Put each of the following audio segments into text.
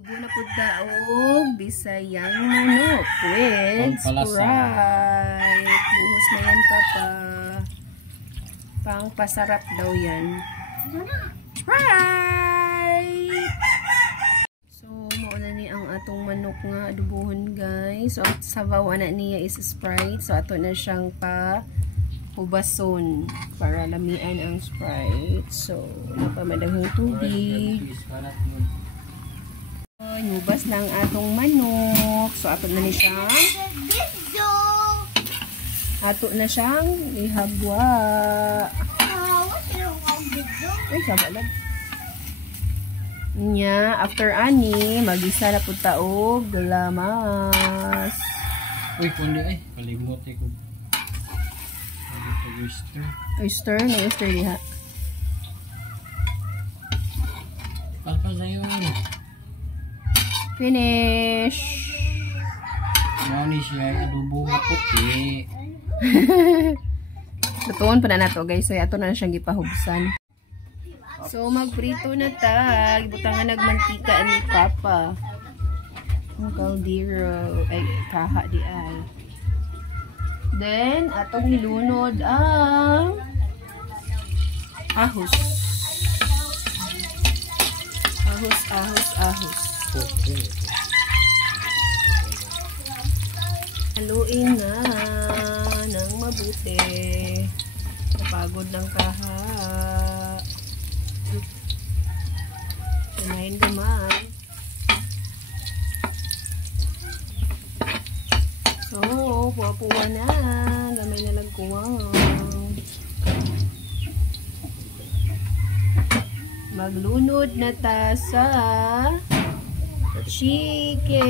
Adobo na po daog Bisayang manok with Sprite. Buhos na yan, Papa. Pang-pasarap daw yan. Sprite! So, mauna ni ang atong manok nga adobohon, guys. So, ang sabaw na niya is Sprite. So, ato na siyang hubason para lamian ang Sprite. So, napamadaghang tubig. Nubas na ang atong manok. So, ato na ni siyang ihagwa. Ay, kabalag. Nya, after ani, magisa na po taog galamas. Uy, kundi ay. Kalimot ko. Oyster. Oyster? May oyster diha. Palpa sa'yo. Finish! Mao ni siya adobo nga puti. Lutuon pa na nato, guys. So, ato na siyang gipahubsan. So, magprito na ta. Gibutangan nagmantika ni Papa. Ang kaldero. Ay, kaha di ay. Then, atong nilunod ang ahos. Ahos. Haluin na ng mabuti. Napagod ng kaha. Kunain gamay. So, puwa-puwa na. Gamay na lagkuwang. Maglunod na ta sa chicken.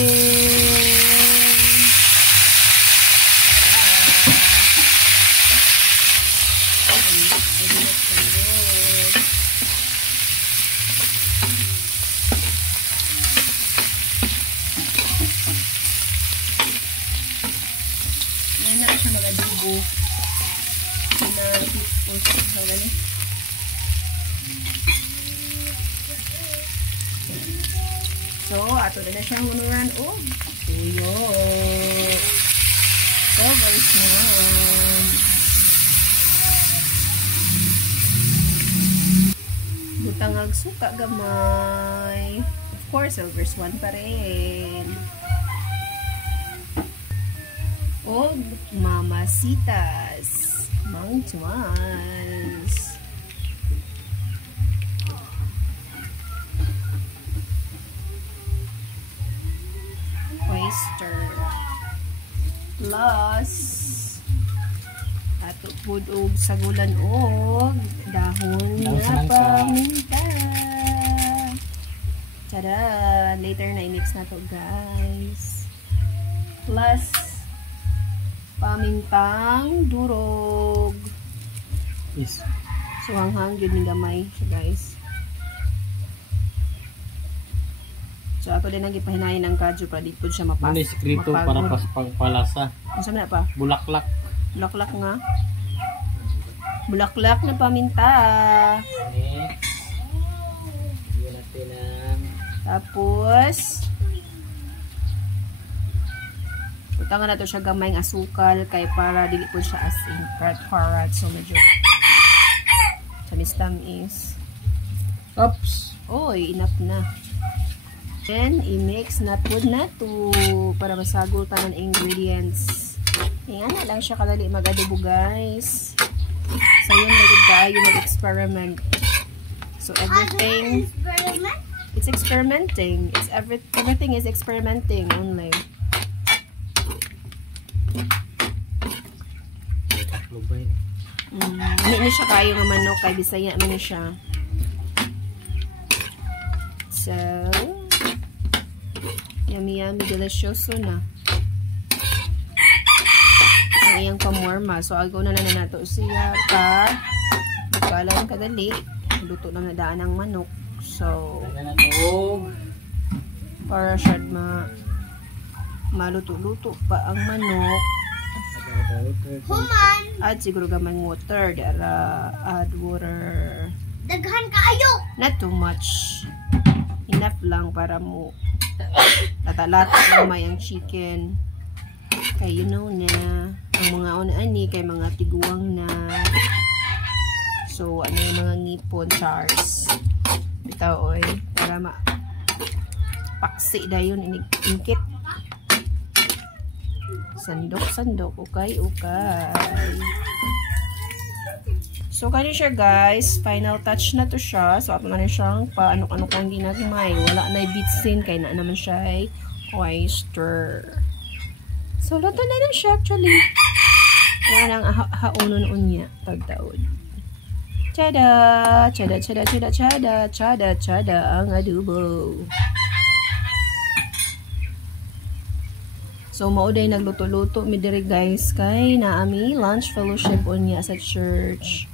Ngayon na siya mag-adobo na tipos. So, gani. So, ato na siyang hunuran o tuyo. Silvers na. Butangag suka gamay. Of course, silvers 1 pa rin. O mamasitas. Mangtuans. Oyster plus ato pud og sagulan og dahon nga paminta. Tada, later na i-mix na to, guys. Plus pamintang durog. Yes. So hanghang gyud ni gamay siya, guys. So, ako din ang ipahinayin ng kadyo para di po siya Ano yung sekreto para pagpalasa? Ano na pa? Bulaklak. Bulaklak nga. Bulaklak na paminta. Next. Bigyan natin ng... Tapos, utangan na to siya gamay ng asukal kay para dili po siya asin. Parat. So, medyo tamis-tamis. Oops! Oy, enough na. Then, i-mix na po na to para masagol tanan ingredients. Yan na lang siya kadali mag-adobo, guys. So, yun na tayo mag-experiment. So, everything... It's experimenting. Everything is experimenting only. Hindi siya kayo nga manok kay Bisaya man siya. So, yummy, delicioso na. Ang iyang pamorma. So, agaw na nato siya pa. Magkalang kadali. Luto na nadaan ang manok. So, para siya maluto-luto pa ang manok. Add siguro gamang water. Add water. Daghan kaayo. Not too much. Enough lang para mo Lata-lata may ang chicken. Kay you know na ang mga una-ani kay mga tiguang na. So ano yung mga ngipon, chars. Bitaw oy para paksi dayon inikit. Sandok, ukay. So, kanya siya guys. Final touch na to siya. So, ato na siyang paano-ano kung ginagmay. Wala na bitsin. Kaya na naman siya ay oyster. So, lato na lang siya actually. Wala nang haunon niya. Tagtaod. Chada! Ang adobo. So, mauday nagluto-luto mi diri guys kay naami lunch fellowship unya sa church.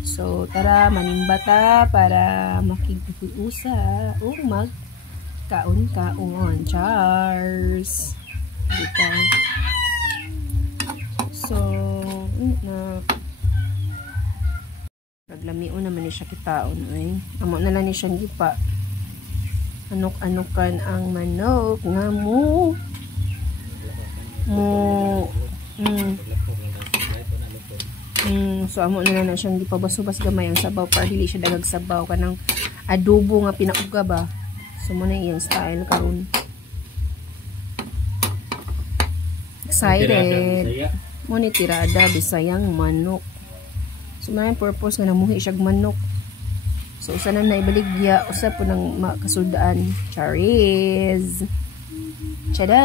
So, tara manimbata para makiguusa o magkaon-kaon. Cheers! Dito. So, naglamion naman ni siya kitaon. Amo na lang ni siyang gipa. Anok-anokan ang manok nga mo. So amo na lang siyang gipabaso-bas gamay ang sabaw para dili siya dagag sabaw kanang adobo nga pinauga ba. So mo na iyang style karon. Excited. Mo ni tirada bisayang manok. So may purpose nga namuhi siya manok. So usa na naibaligya, usa po nang makasudaan. Charis. Tada!